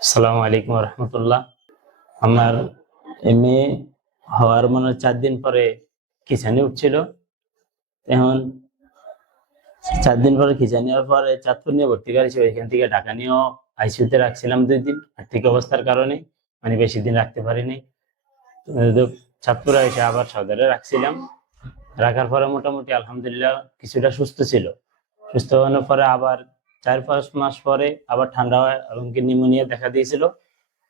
আসসালামু আলাইকুম রহমতুল্লাহ। আমার এম এ হওয়ার মনে চার দিন পরে খিচানি উঠছিল। এখন চার দিন পরে খিচানি হওয়ার পরে চাঁদপুর নিয়ে ভর্তি করেছি, ওইখান থেকে ঢাকা নিয়েও আইসিউতে রাখছিলাম দুই দিন। আর্থিক অবস্থার কারণে মানে বেশি দিন রাখতে পারিনি। চাঁদপুরে এসে আবার সদরে রাখছিলাম। রাখার পরে মোটামুটি আলহামদুলিল্লাহ কিছুটা সুস্থ ছিল। সুস্থ হওয়ার পরে আবার চার পাঁচ মাস পরে আবার ঠান্ডা এবং কি নিউমোনিয়া দেখা দিয়েছিল।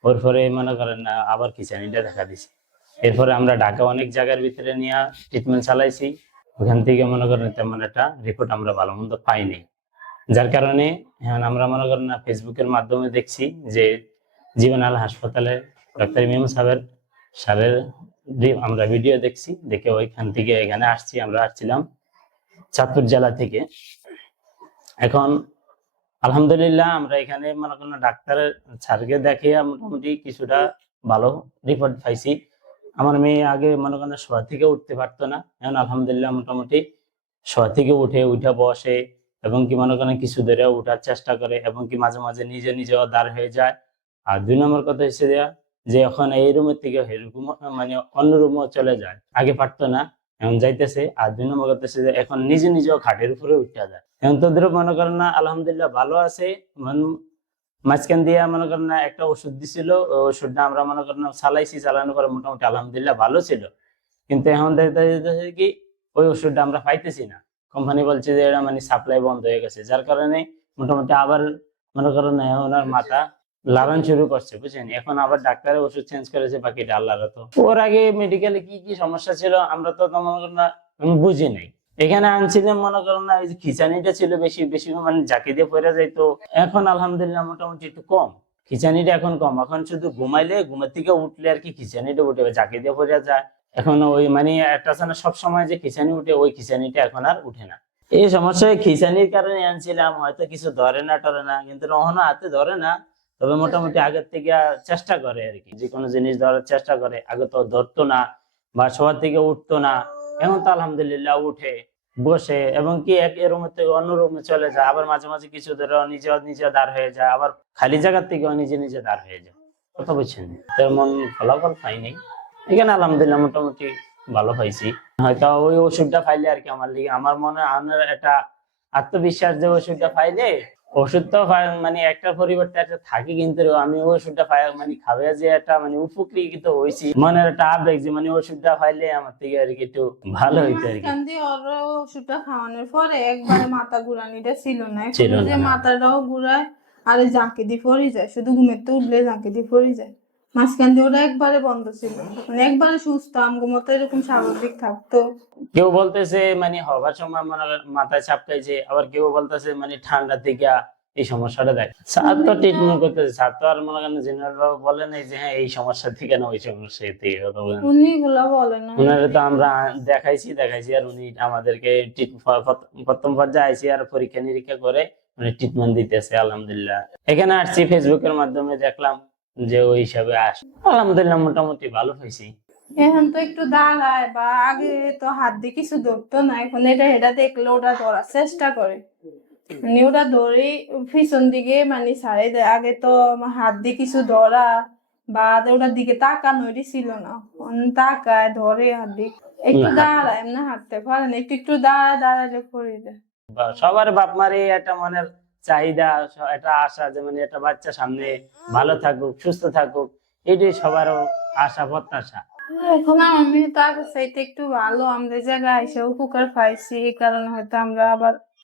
ওর পরে মনে করেন আবার খিচানিটা দেখা দিয়েছে। এরপরে আমরা ঢাকা অনেক জায়গার ভিতরে নিয়ে ট্রিটমেন্ট চালাইছি। ওখান থেকে মনে করেন তেমন একটা রিপোর্ট আমরা ভালো মন্দ পাইনি। যার কারণে আমরা মনে করেন ফেসবুকের মাধ্যমে দেখছি যে জীবন আল হাসপাতালে ডাক্তার ইমাম সাহেবের সারের রি- আমরা ভিডিও দেখছি, দেখে ওইখান থেকে এখানে আসছি, আমরা আসছিলাম চাঁদপুর জেলা থেকে। এখন আলহামদুলিল্লাহ, আমরা এখানে মনে করেন ডাক্তারের স্যারকে দেখে মোটামুটি কিছুটা ভালো রিপোর্ট পাইছি। আমার মেয়ে আগে মনে করেন শোয়া থেকে উঠতে পারতো না। এখন আলহামদুলিল্লাহ মোটামুটি শোয়া থেকে উঠে উঠে বসে এবং কি মনে করেন কিছু ধরে উঠার চেষ্টা করে এবং কি মাঝে মাঝে নিজে নিজেও দাঁড় হয়ে যায়। আর দুই নম্বর কথা হচ্ছে যে এখন এই রুমের থেকে মানে অন্য রুমও চলে যায়। আগে পারতো না। এখন যাইতেছে, আর দুই নম্বর হচ্ছে যে এখন নিজে নিজেও খাটের উপরে উঠে যায়। এখন তোদেরও মনে করেন না, আলহামদুলিল্লাহ ভালো আছে মাঝখান দিয়ে মনে করেন না একটা ওষুধ দিছিল ওষুধটা আমরা মনে করেন চালাইছি, চালানোর পরে মোটামুটি আলহামদুলিল্লাহ ভালো ছিল। কিন্তু এখন দেখতে যেতেছে কি, ওই ওষুধটা আমরা পাইতেছি না। কোম্পানি বলছে যে এটা মানে সাপ্লাই বন্ধ হয়ে গেছে, যার কারণে মোটামুটি আবার মনে করেন না, ওনার মাথা লাগান শুরু করছে, বুঝছেন? এখন আবার ডাক্তারের ওষুধ চেঞ্জ করেছে, বাকিটা আল্লাহর তো ওর আগে মেডিকেলে কি কি সমস্যা ছিল, আমরা তো মনে করেন না বুঝি নাই। এখানে আনছিলাম, মনে করেন না খিচানিটা ছিল বেশি বেশি মানে জাকি দিয়ে পড়ে যাইতো এখন আলহামদুলিল্লাহ মোটামুটি একটু কম। খিচানিটা এখন কম, এখন শুধু ঘুমাইলে, ঘুমের থেকে উঠলে আর কি খিচানিটা উঠে জাকি দিয়ে পড়ে যায়। এখন ওই মানে একটা না সব সময় যে খিচানি উঠে, ওই খিচানিটা এখন আর উঠে না। এই সমস্যায় খিচানির কারণে আনছিলাম, হয়তো কিছু ধরে না, টরে না, কিন্তু রহনা হাতে ধরে না। তবে মোটামুটি আগের থেকে চেষ্টা করে আর কি। যে কোনো জিনিস ধরার চেষ্টা করে, আগে তো ধরতো না বা সবার থেকে উঠতো না। এখন তো আলহামদুলিল্লাহ উঠে, বসে এবং কি এক রুম থেকে অন্য রুমে চলে যায়। আবার মাঝে মাঝে কিছু ধরে নিজে নিজে দাঁড় হয়ে যায়, আবার খালি জায়গার থেকে নিজে নিজে দাঁড় হয়ে যায়। কথা বলছেন তেমন ফলাফল পাইনি। এখানে আলহামদুলিল্লাহ মোটামুটি ভালো পাইছি। হয়তো ওই ওষুধটা পাইলে আর কি আমার লিগে আমার মনে হয় একটা আত্মবিশ্বাস যে ওষুধটা পাইলে ওষুধ তো পা- মানে একটা পরিবর্তে একটা থাকি কিন্তু আমি ওষুধটা পাই মানে খাবে যে একটা মানে উপকৃত হয়েছি। মনের একটা আবেগ যে মানে ওষুধটা পাইলে আমার থেকে আর কি একটু ভালো হইতো আর কি। ওষুধটা খাওয়ানোর পরে একবারে মাথা ঘুরানিটা ছিল না। যে মাথাটাও ঘুরায় আর জাঁকে দিয়ে পড়ে যায় শুধু ঘুমের তো উঠলে জাঁকে দিয়ে পড়ে যায়। মাঝখান দিয়ে ওটা একবারে বন্ধ ছিল। মানে একবারে সুস্থ আমগো মতো এরকম স্বাভাবিক থাকতো। কেউ বলতেছে মানে হবার সময় মনে মাথায় চাপকাইছে আবার কেউ বলতেছে মানে ঠান্ডা থেকে এই সমস্যাটা দেখ। স্যার তো ট্রিটমেন্ট করতেছে। স্যার তো আর মনে করেন জেনারেল বাবু বলে নাই যে হ্যাঁ এই সমস্যা থেকে না ওই সমস্যা থেকে কথা বলেন উনি এগুলো বলে না। ওনারে তো আমরা দেখাইছি দেখাইছি আর উনি আমাদেরকে প্রথম পর্যায়ে আইসি আর পরীক্ষা নিরীক্ষা করে উনি ট্রিটমেন্ট দিতেছে আলহামদুলিল্লাহ। এখানে আসছি ফেসবুকের মাধ্যমে দেখলাম যে ওই হিসাবে আস। আলহামদুলিল্লাহ মোটামুটি ভালো হয়েছি। এখন তো একটু দাঁড়ায় বা আগে তো হাত দিয়ে কিছু ধরতো না এখন এটা এটা দেখলে ওটা ধরার চেষ্টা করে। মানে ওটা ধরে পিছন দিকে মানে ছাড়ে দেয়। আগে তো হাত দিয়ে কিছু ধরা বা ওটার দিকে তাকানোরই ছিল না। তাকায় ধরে হাত দিয়ে। একটু দাঁড়ায় এমনি হাঁটতে পারে না। একটু একটু দাঁড়ায় দাঁড়ালে পড়ে যায় বা সবার বাপ মার একটা মনের চাহিদা এটা আশা যে মানে একটা বাচ্চা সামনে ভালো থাকুক, সুস্থ থাকুক, এটাই সবারও আশা, প্রত্যাশা। এখন আমি তার চাইতে একটু ভালো আমাদের জায়গায় এসে উপকার পাইছি, এই কারণে হয়তো আমরা আবার